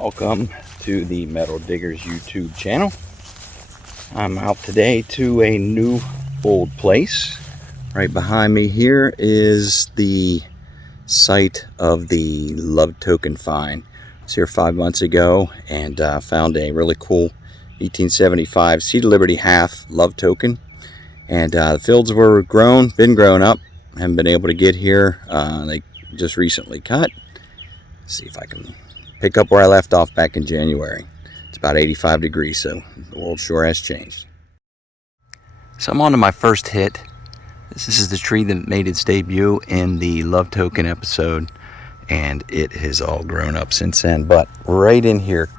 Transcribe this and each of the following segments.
Welcome to the Metal Diggers YouTube channel. I'm out today to a new old place. Right behind me here is the site of the love token find. I was here 5 months ago and found a really cool 1875 Sea to Liberty half love token. And the fields were been grown up. Haven't been able to get here. They just recently cut. Let's see if I can pick up where I left off back in January. It's about 85 degrees, so the world sure has changed. So I'm on to my first hit. This is the tree that made its debut in the Love Token episode, and it has all grown up since then. But right in here,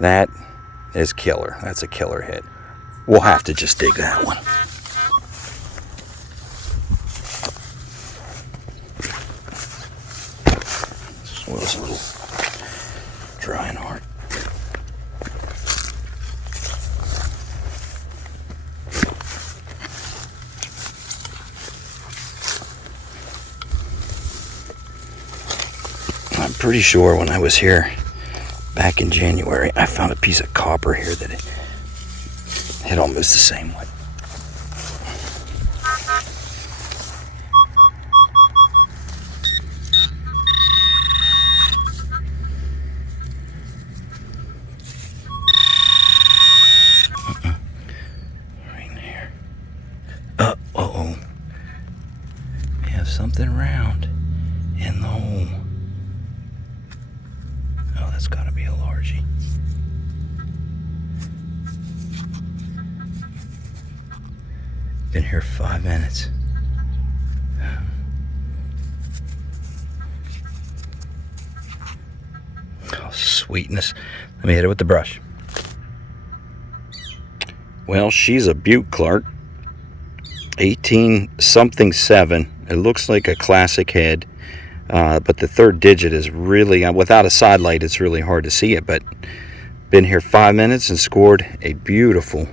that is killer. That's a killer hit. We'll have to just dig that one. Soil's a little dry and hard. I'm pretty sure when I was here back in January, I found a piece of copper here that hit almost the same way. Right there. Uh-oh. We have something round in the hole. Oh, that's got to be a largie. Been here 5 minutes. Oh, sweetness. Let me hit it with the brush. Well, she's a Butte Clark. 18-something-7. It looks like a classic head. But the third digit is really, without a side light, it's really hard to see it. But been here 5 minutes and scored a beautiful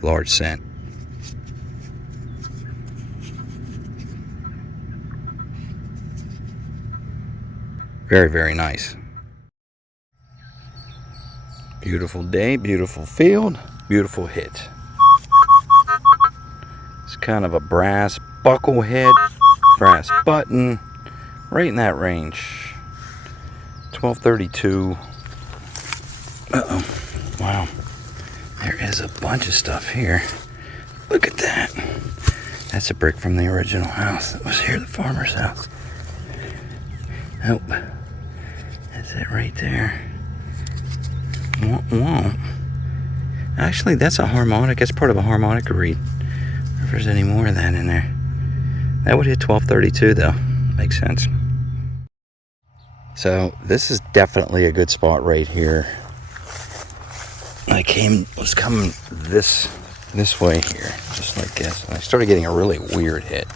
large cent. Very, very nice. Beautiful day, beautiful field, beautiful hit. It's kind of a brass buckle head, brass button, right in that range. 1232. Uh-oh. Wow. There is a bunch of stuff here. Look at that. That's a brick from the original house that was here, the farmer's house. Nope. That's it right there. Whoa. Actually, that's a harmonic. That's part of a harmonica reed. I wonder if there's any more of that in there. That would hit 1232 though. Makes sense. So this is definitely a good spot right here. I was coming this way here, just like this, and I started getting a really weird hit.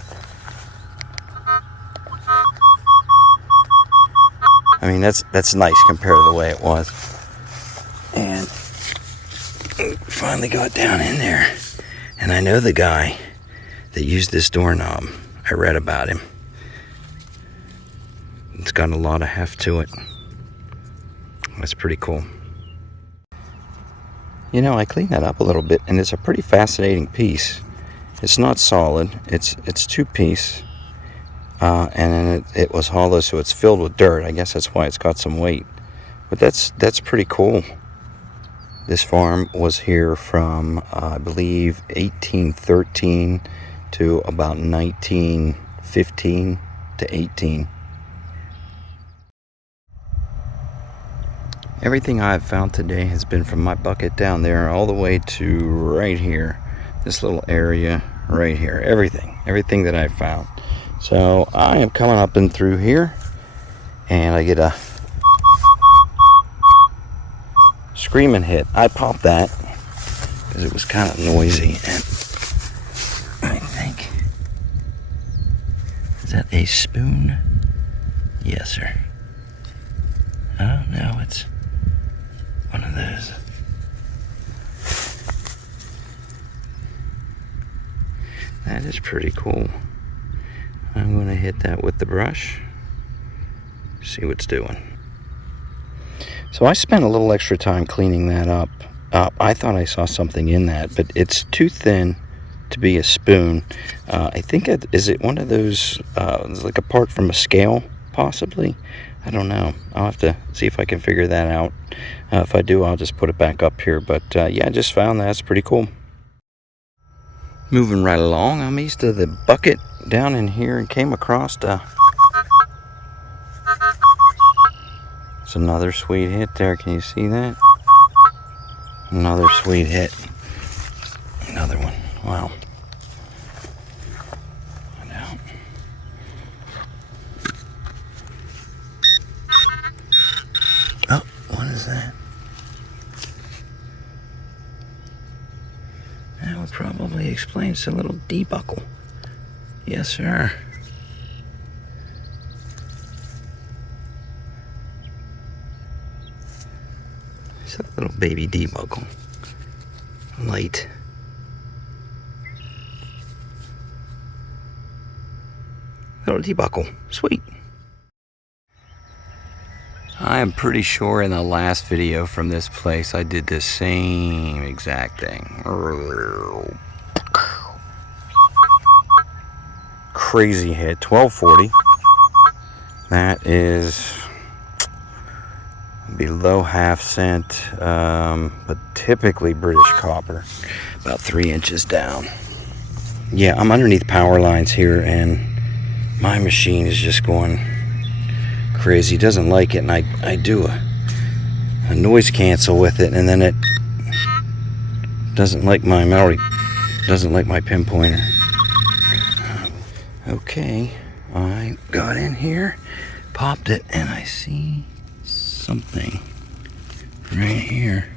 I mean, that's nice compared to the way it was. And finally got down in there, and I know the guy that used this doorknob. I read about him. It's got a lot of heft to it. That's pretty cool. You know, I cleaned that up a little bit, and it's a pretty fascinating piece. It's not solid. It's two-piece, and then it was hollow, so it's filled with dirt. I guess that's why it's got some weight. But that's pretty cool. This farm was here from, I believe, 1813 to about 1915 to 18. Everything I've found today has been from my bucket down there all the way to right here. This little area right here. Everything that I've found. So I am coming up and through here, and I get a screaming hit. I popped that because it was kind of noisy, and I think, is that a spoon? Yes, sir. Oh no, it's one of those. That is pretty cool. I'm going to hit that with the brush. See what's doing. So I spent a little extra time cleaning that up. I thought I saw something in that, but it's too thin to be a spoon. I think is it one of those, like a part from a scale, possibly? I don't know. I'll have to see if I can figure that out. If I do, I'll just put it back up here. But yeah, I just found that's pretty cool. Moving right along, I'm east of the bucket down in here and came across it's another sweet hit there. Can you see that? Another sweet hit. Another one. Wow. Find out. Oh, what is that? That would probably explain. It's a little debuckle. Yes, sir. It's a little baby debuckle. Light. Little debuckle. Sweet. I am pretty sure in the last video from this place I did the same exact thing. Crazy hit. 1240. That is below ½ cent, but typically British copper, about 3 inches down. Yeah, I'm underneath power lines here and my machine is just going crazy. It doesn't like it, and I do a noise cancel with it, and then it doesn't like my memory, doesn't like my pinpointer. Okay, I got in here, popped it, and I see something right here.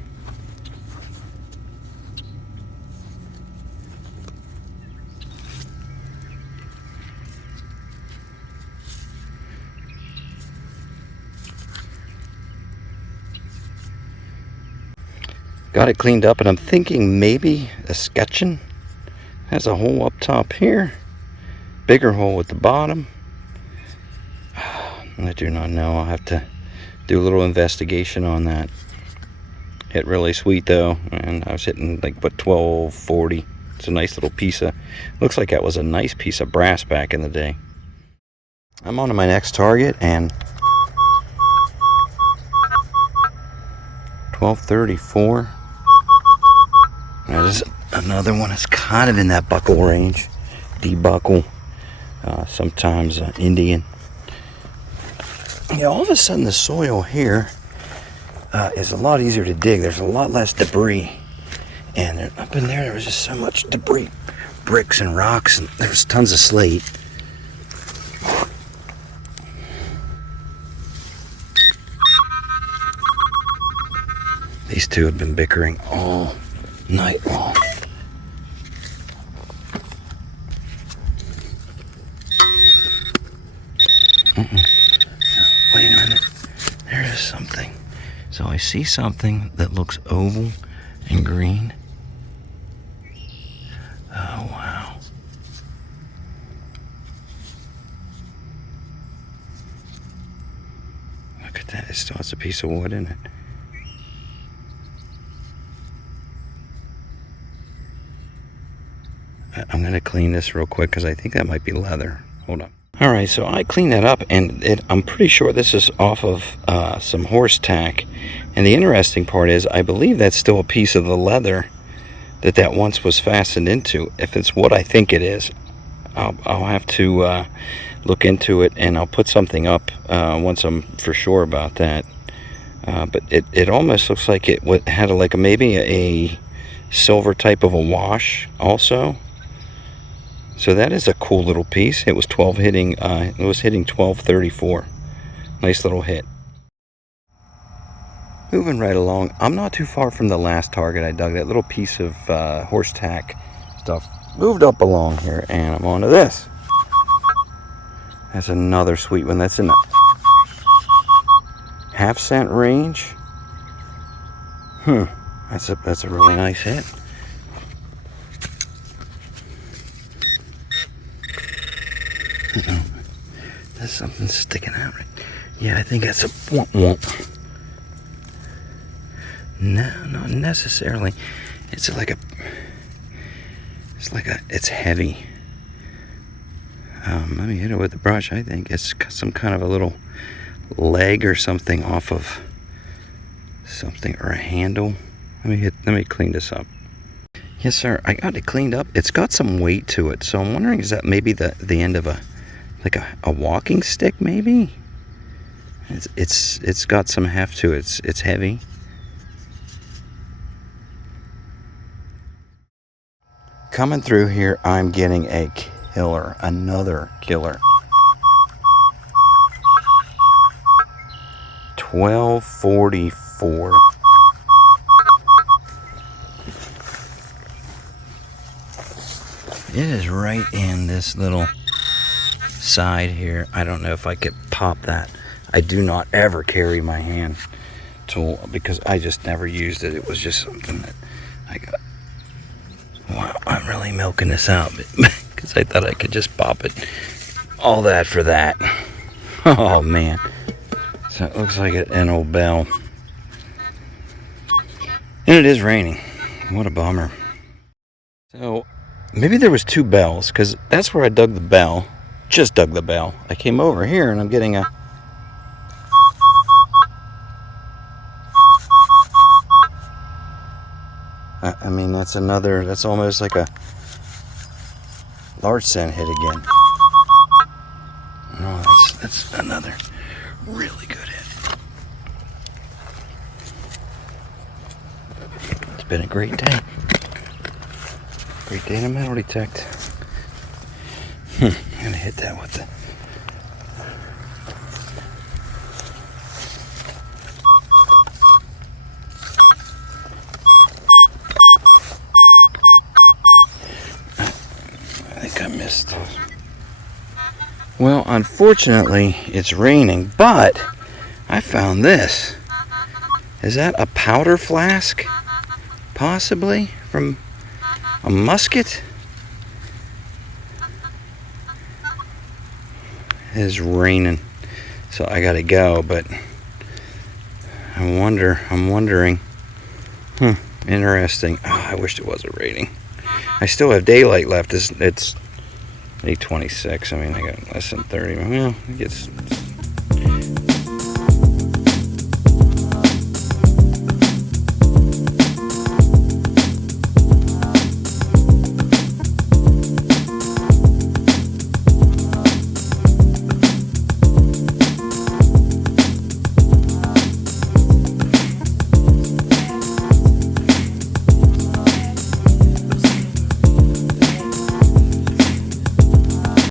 Got it cleaned up, and I'm thinking maybe a sketching. Has a hole up top here, bigger hole at the bottom. I do not know. I'll have to do a little investigation on that. Hit really sweet though, and I was hitting like 1240. It's a nice little piece of, looks like that was a nice piece of brass back in the day. I'm on to my next target, and 1234. That is another one that's kind of in that buckle range, debuckle, sometimes Indian. Yeah, all of a sudden the soil here is a lot easier to dig. There's a lot less debris, and up in there was just so much debris, bricks and rocks, and there was tons of slate. These two have been bickering all night long. Wait a minute. There is something. So I see something that looks oval and green. Oh, wow. Look at that. It still has a piece of wood in it. I'm going to clean this real quick because I think that might be leather. Hold on. All right, so I cleaned that up, and I'm pretty sure this is off of some horse tack. And the interesting part is I believe that's still a piece of the leather that once was fastened into. If it's what I think it is, I'll have to look into it, and I'll put something up once I'm for sure about that. But it almost looks like it had maybe a silver type of a wash also. So that is a cool little piece. It was hitting 1234. Nice little hit. Moving right along, I'm not too far from the last target I dug. That little piece of horse tack stuff moved up along here, and I'm on to this. That's another sweet one. That's in the ½ cent range. That's a really nice hit. There's something sticking out. Right? Yeah, I think that's a womp womp. No, not necessarily. It's heavy. Let me hit it with the brush. I think it's some kind of a little leg or something off of something, or a handle. Let me clean this up. Yes, sir. I got it cleaned up. It's got some weight to it, so I'm wondering, is that maybe the end of a walking stick? Maybe. It's got some heft to it. It's heavy. Coming through here, I'm getting a killer, another killer. 1244. It is right in this little side here. I don't know if I could pop that. I do not ever carry my hand tool because I just never used it. It was just something that I got. Wow, I'm really milking this out because I thought I could just pop it. All that for that. Oh man. So it looks like an old bell. And it is raining. What a bummer. So maybe there was two bells, because that's where I dug the bell. Just dug the bell. I came over here and I'm getting a... I mean, that's almost like a large cent hit again. Oh, that's another really good hit. It's been a great day. Great day in a metal detect. I'm gonna hit that with the... I think I missed. Well, unfortunately, it's raining, but I found this. Is that a powder flask? Possibly from a musket? It is raining, so I gotta go, but I'm wondering. Interesting. Oh, I wish it wasn't raining. I still have daylight left. It's 8:26. I mean, I got less than 30. Well, it gets